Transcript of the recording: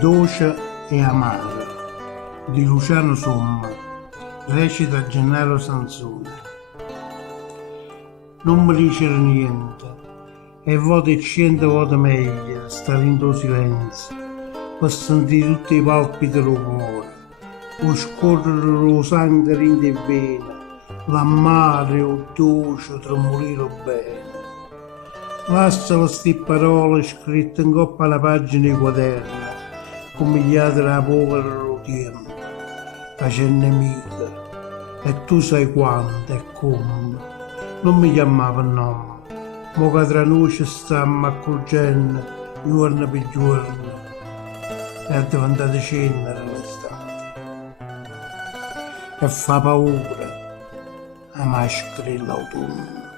Dolce e amaro di Luciano Somma, recita Gennaro Sansone. Non mi dicere niente, e volte e 100 volte meglio stare in tuo silenzio, per sentire tutti i palpiti del cuore, o scorrere lo sangue in te vene, l'ammare o dolce tremolire bene. Lascia queste parole scritte in coppa alla pagina di quaderno, comigliate da povera lo tempo, facendo nemica, e tu sai quanto e come. Non mi chiamava nome, mo che tra noi ci stiamo accorgendo giorno per giorno, e è diventata cenere l'estate. E fa paura la maschera dell'autunno.